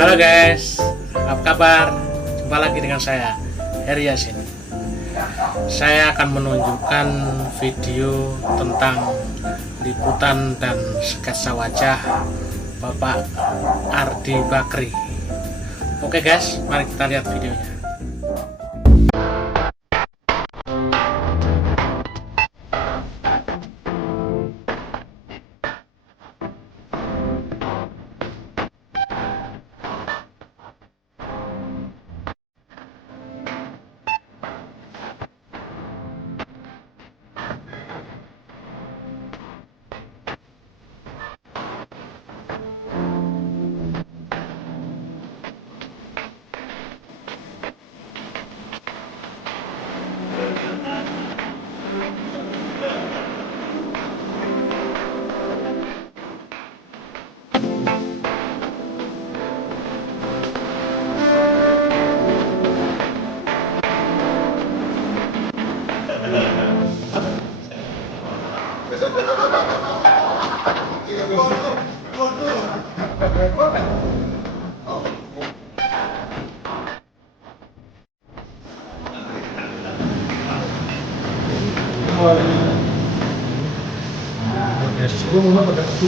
Halo guys, apa kabar? Jumpa lagi dengan saya, Heri Yasin. Saya akan menunjukkan video tentang liputan dan sketsa wajah Bapak Ardi Bakri. Oke guys, mari kita lihat videonya.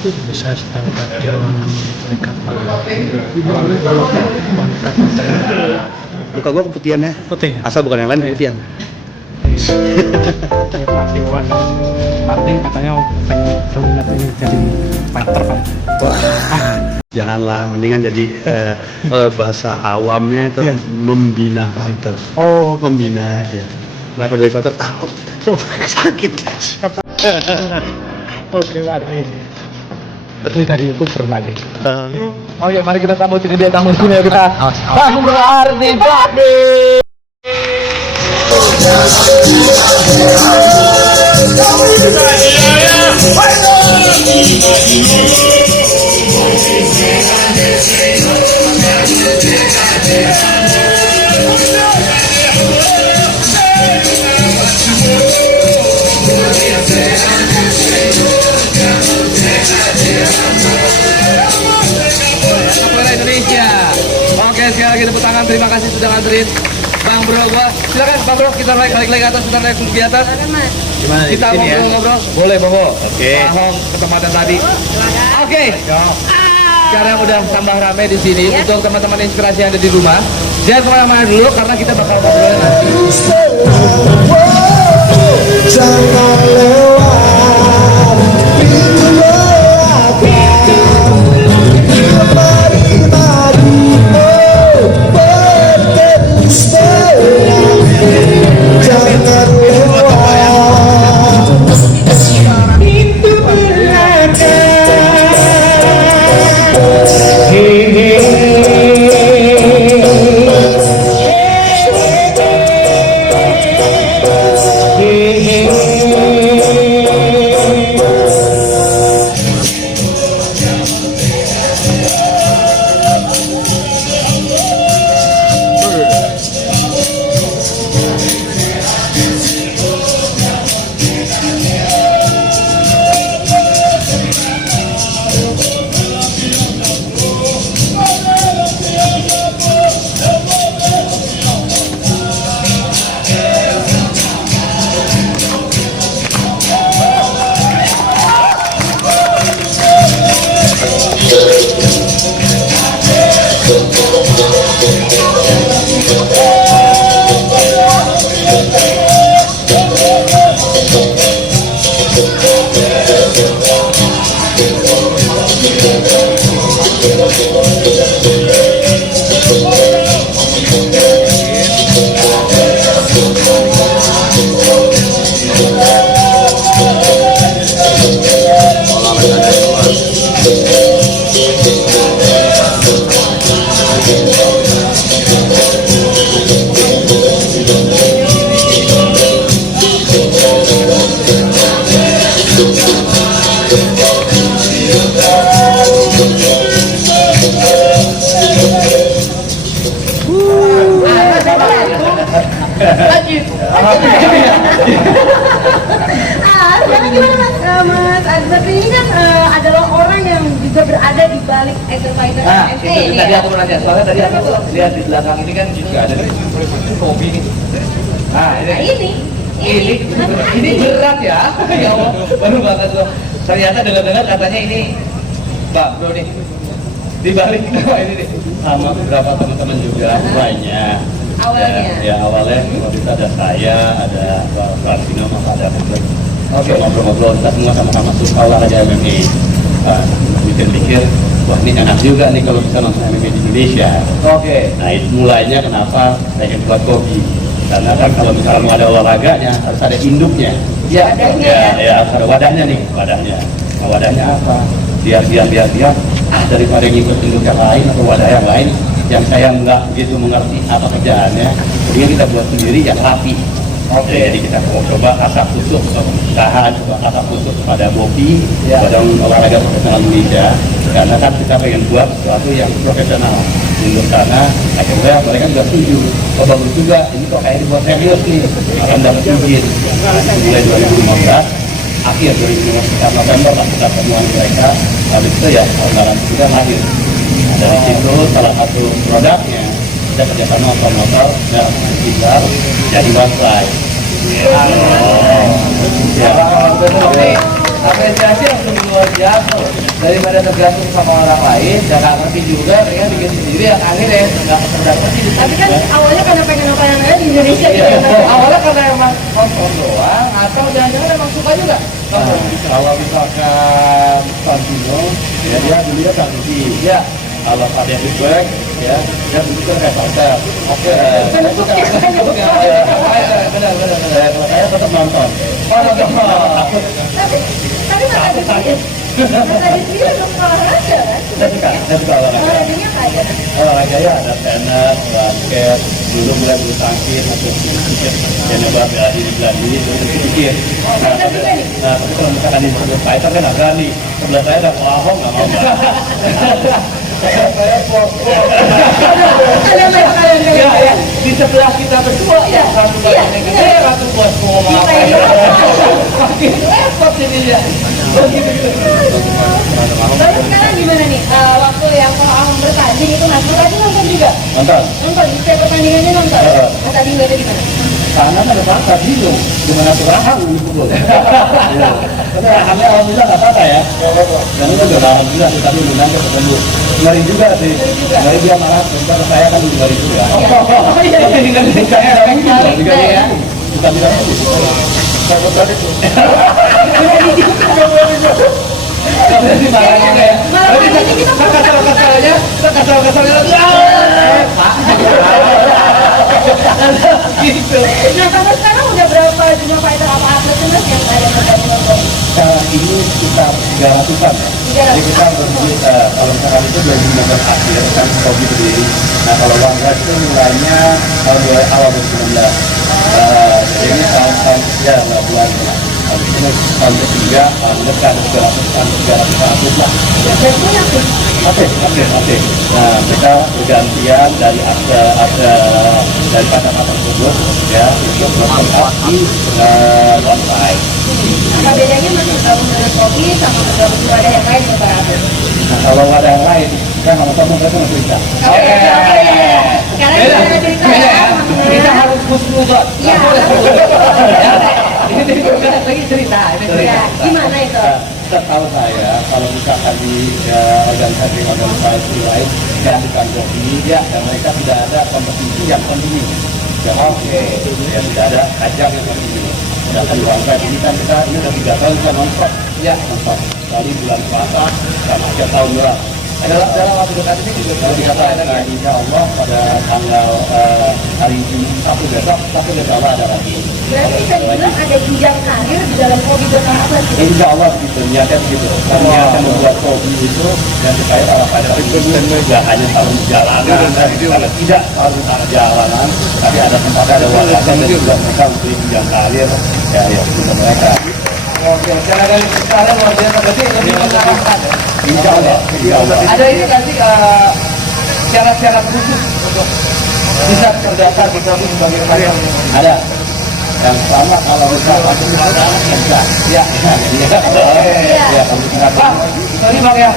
Bisa setangkat mereka muka gua keputihan ya, putih. asal bukan yang lain keputihan. Martin katanya pengen ini jadi fighter kan? Wah, janganlah, mendingan jadi bahasa awamnya itu membina fighter. Oh, membina ya. Kenapa jadi fighter? Takut, sakit. Oke, Ardi tadi aku pernah nih. Oh ya, mari kita tamu dia tamu sini ya kita. Tamu Ardi Bakri. Indonesia. Oke, sekali lagi tepuk tangan. Terima kasih sudah nganterin Bang Bro gua. Silakan Bang Bro, kita naik lagi ke atas, kita naik di atas. Gimana? Kita ngobrol-ngobrol. Boleh, Bang. Oke. Ahong kesempatan tadi. Oke. Sekarang udah tambah ramai di sini untuk teman-teman inspirasi yang ada di rumah. Jangan kemana-mana dulu karena kita bakal ngobrol nanti. Jangan lewat pintu belakang. Mari-mari bertemu sebelah. Jangan lewat pintu belakang. Sekarang gimana Mas? Mas Adbat ini kan adalah orang yang juga berada di balik Angel Fighter Nah, MMA itu ini tadi ya. aku nanya, soalnya tadi aku lihat di belakang ini kan juga ada kopi nih. Nah, Nah, ini berat ya. Ya Allah, baru banget loh. Ternyata dengar-dengar katanya ini Mbak Bro nih di balik ini nih sama beberapa teman-teman juga banyak. Awalnya. Ya awalnya waktu itu ada saya, ada Pak Prarsino, ada Oke, ngobrol-ngobrol kita semua sama-sama suka olahraga MMA. Pikir-pikir, wah ini enak juga nih kalau bisa nonton MMA di Indonesia. Oke. Nah itu mulainya kenapa saya buat kopi. Karena kan kalau misalnya mau ada olahraganya harus ada induknya. Ya, harus ada wadahnya nih, wadahnya. Nah, wadahnya apa? Biar daripada ngikut induk yang lain atau wadah yang lain yang saya nggak begitu mengerti apa kerjaannya, jadi kita buat sendiri yang rapi. Oke, jadi kita mau coba asap tusuk tahan, coba asap tusuk pada bopi, badan olahraga profesional Indonesia. Karena kan kita pengen buat sesuatu yang profesional. Untuk sana, akhirnya mereka juga setuju. Oh bagus juga, ini kok kayak dibuat serius nih, akan dapat izin. Mulai 2015, akhir 2015 November lah kita temuan mereka. Habis itu ya anggaran kita lahir. Dari situ salah satu produknya kita kerjasama motor dan sekitar jadi bonsai. Apresiasi langsung luar biasa daripada tergantung sama orang lain dan nggak ngerti juga mereka bikin sendiri yang akhirnya nggak ngerti. Tapi kan awalnya karena pengen apa di Indonesia gitu ya. Awalnya karena emang nonton doang atau jangan-jangan emang suka juga. Kalau misalkan Santino, ya dia dulunya Santi, ya. Kalau Pak Devi Black, ya dia dulu kan kayak Parter. Oke, benar. Saya tetap nonton. Tapi nggak ada dia suka olahraga kan? Saya suka olahraga. Olahraganya apa aja? Olahraganya ada tenis, basket, dulu mulai bulu tangkis, atau sedikit ya nyoba bela diri, terus sedikit. Nah, tapi kalau misalkan di fighter kan agak nih, sebelah saya ada pelahong nggak mau. Saya ya, di sebelah kita berdua ya satu kali gede satu buat ngomong makin repot ini ya. Lalu sekarang gimana nih? Waktu yang kalau Ahong bertanding itu Mas tadi nonton juga? Nonton, di setiap pertandingannya nonton? Mas tadi ngeliatnya di mana? Karena ada rasa bingung gimana tuh rahang gitu. Tapi rahamnya alhamdulillah nggak apa-apa ya. Dan itu udah alhamdulillah tapi mudah ketemu. Ngeri juga sih. Ngeri dia malah bentar saya kan ngeri juga. Oh iya. Ya. Bukan bilang itu. Jadi malah juga ya. Kesal-kesalnya gitu. Nah, sampai sekarang udah berapa jumlah fighter apa atlet Mas yang ada nonton? Sekarang ini kita 300-an. Jadi kita berdiri, kalau misalkan itu 2015 akhir kan Kobi berdiri. Nah kalau Warga itu mulainya awal 2019. Jadi ini tahun ya bulan. Habis ini tahun ketiga, tahun depan 300 lah. Oke. Nah kita bergantian dari dari kata-kata tersebut ya untuk bertempat di bonsai. Apa bedanya Mas bergabung dengan Kobi sama bergabung di wadah yang lain Pak Abel? Nah kalau wadah yang lain, kan sama-sama mereka nggak cerita. Oke. Sekarang kita ada cerita ya. Kita harus khusnuzon. Iya. Ini lagi cerita. Ya, gimana itu? Setahu saya, kalau misalkan di organisasi lain yang di kantor ini, ya mereka tidak ada kompetisi yang kontinu. Ya oke, ya tidak ada ajang yang kontinu. Sedangkan di Warga ini kan kita ini udah 3 tahun kita nonton, ya nonton. Kali bulan puasa sama akhir tahun berapa. Dalam waktu dekat ini juga dikatakan insya Allah pada tanggal hari Jumat satu besok ada lagi. Berarti bisa dibilang ada jenjang karir di dalam Kobi bersama apa sih? Insya Allah begitu, niatnya begitu. Niatnya membuat Kobi itu yang supaya para pada itu tidak hanya taruh di jalanan, karena tidak harus taruh jalanan, tapi ada tempat ada warga dan juga mereka untuk jenjang karir ya untuk mereka. Oke, sekarang luar biasa berarti lebih mengarahkan. Insya Allah. Ada ini kasih syarat-syarat khusus untuk bisa terdaftar di Kobi sebagai karyawan. Ada. yang sama kalau bisa masuk ke sana ya enggak ya ya kamu enggak Pak sorry Bang ya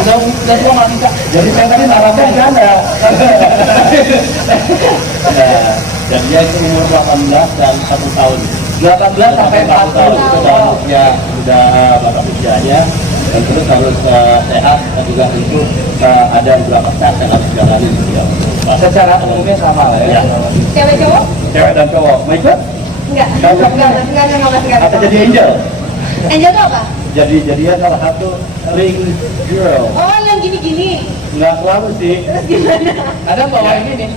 udah tua nggak bisa jadi saya tadi narapnya janda dan dia itu umur 18 dan 1 tahun 18 sampai 4 tahun itu udah batas usianya dan terus harus sehat dan juga itu ada beberapa tes yang harus dijalani ya. Secara umumnya sama lah ya. Cewek cowok? Cewek dan cowok. Mau ikut? Enggak. Enggak. Atau jadi angel? Angel itu apa? Jadi dia salah satu ring girl. Oh, yang gini-gini. Nggak selalu sih. Terus gimana? Kadang bawa ini nih.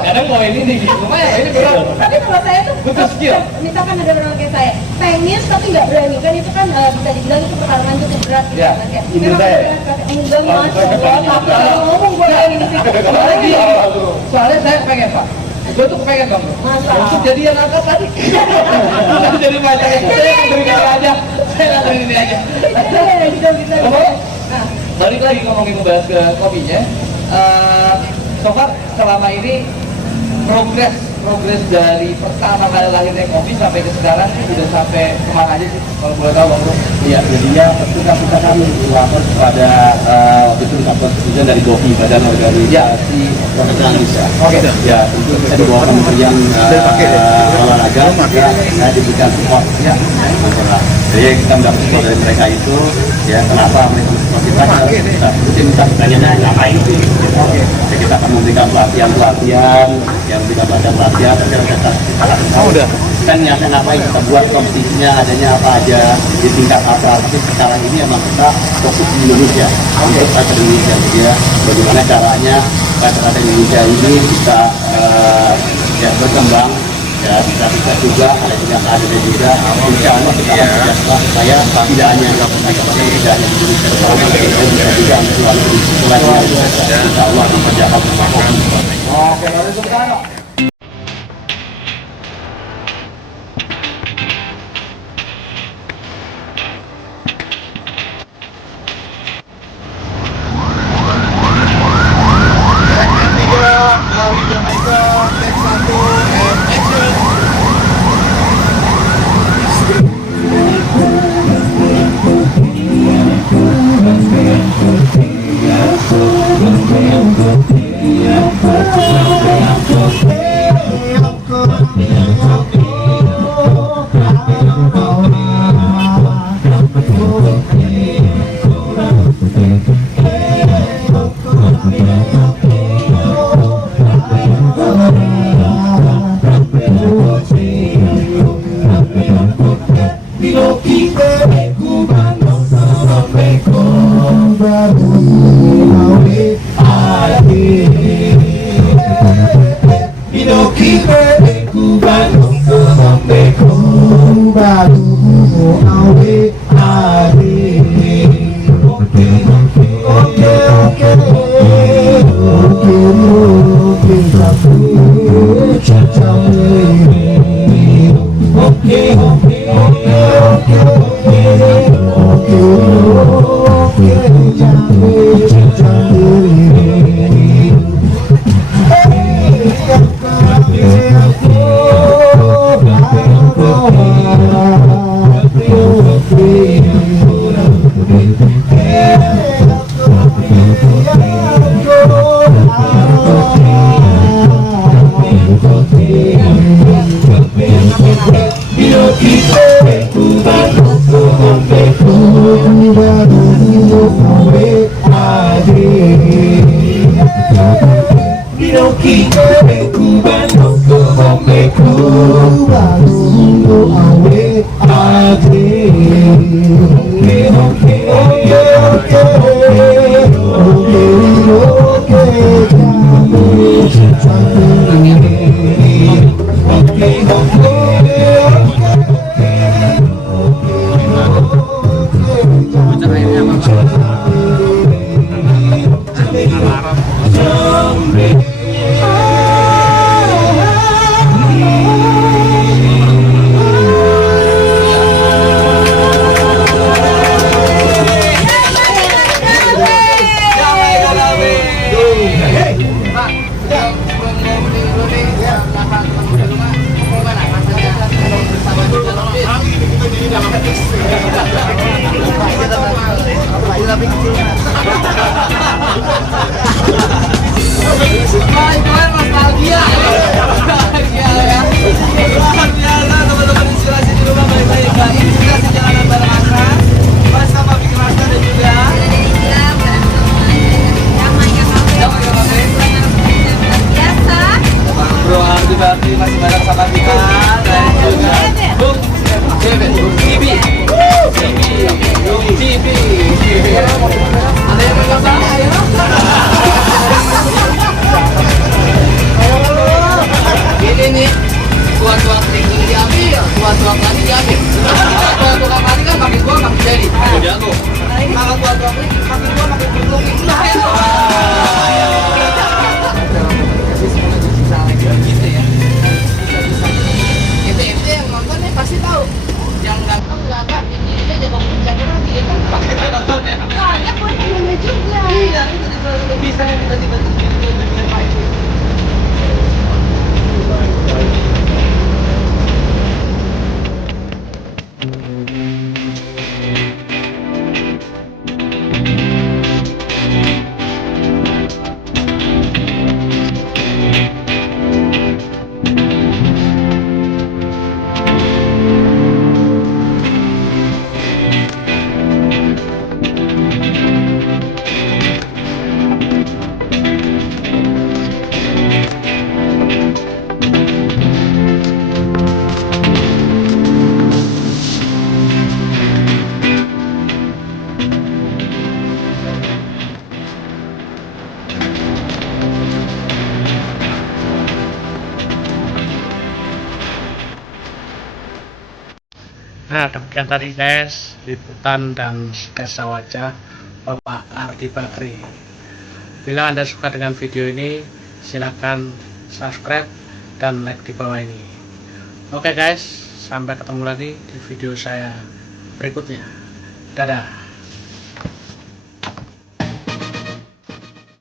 Kadang bawa ini nih. Lumayan ini berat. Tapi kalau saya tuh butuh skill. Misalkan ada orang kayak saya pengen tapi nggak berani kan itu kan bisa dibilang itu pertarungan cukup berat gitu Ya, kan ya. ini Memang saya. berat kan. Enggak mas, tapi kalau ngomong gue lagi di sini. Soalnya saya pengen Pak. Gue tuh pengen Bang. Masa? Untuk jadi yang angkat tadi. Jadi macam saya berikan aja. Saya nganterin ini aja. Bisa. Nah, Balik lagi ngomongin ngebahas ke kopinya. So far selama ini progres dari pertama kali lahirnya kopi sampai ke sekarang sudah sampai kemana aja sih kalau boleh tahu Bang? Iya, jadinya ketika kita kami lapor kepada waktu itu lapor keputusan dari GOPI Badan Organisasi Profesional Indonesia. Oke. Ya, tentu kita di bawah Kementerian Olahraga ya, saya diberikan support ya. Jadi kita mendapat support dari mereka itu ya kenapa mereka support kita kita pertanyaannya ngapain sih? Oke. Jadi kita akan memberikan pelatihan yang memberikan pelatihan udah kan yang ngapain kita buat kompetisinya adanya apa aja di tingkat apa tapi sekarang ini emang kita fokus di Indonesia untuk masyarakat Indonesia jadi ya bagaimana caranya masyarakat Indonesia ini bisa ya berkembang ya bisa juga ada juga juga insya Allah kita akan bekerja supaya tidak hanya masyarakat tidak hanya di Indonesia bisa juga melalui selain insya Allah dikerjakan bersama. Oke, lalu sekarang Itu yang nontonnya pasti tahu. Yang nggak tahu nggak ini dia jago puncaknya lagi ya kan. Soalnya buat temennya juga. Iya, itu bisa tiba-tiba bikin fight. Nah, demikian tadi guys liputan dan sketsa wajah Bapak Ardi Bakri. Bila Anda suka dengan video ini, silahkan subscribe dan like di bawah ini. Oke guys, sampai ketemu lagi di video saya berikutnya. Dadah.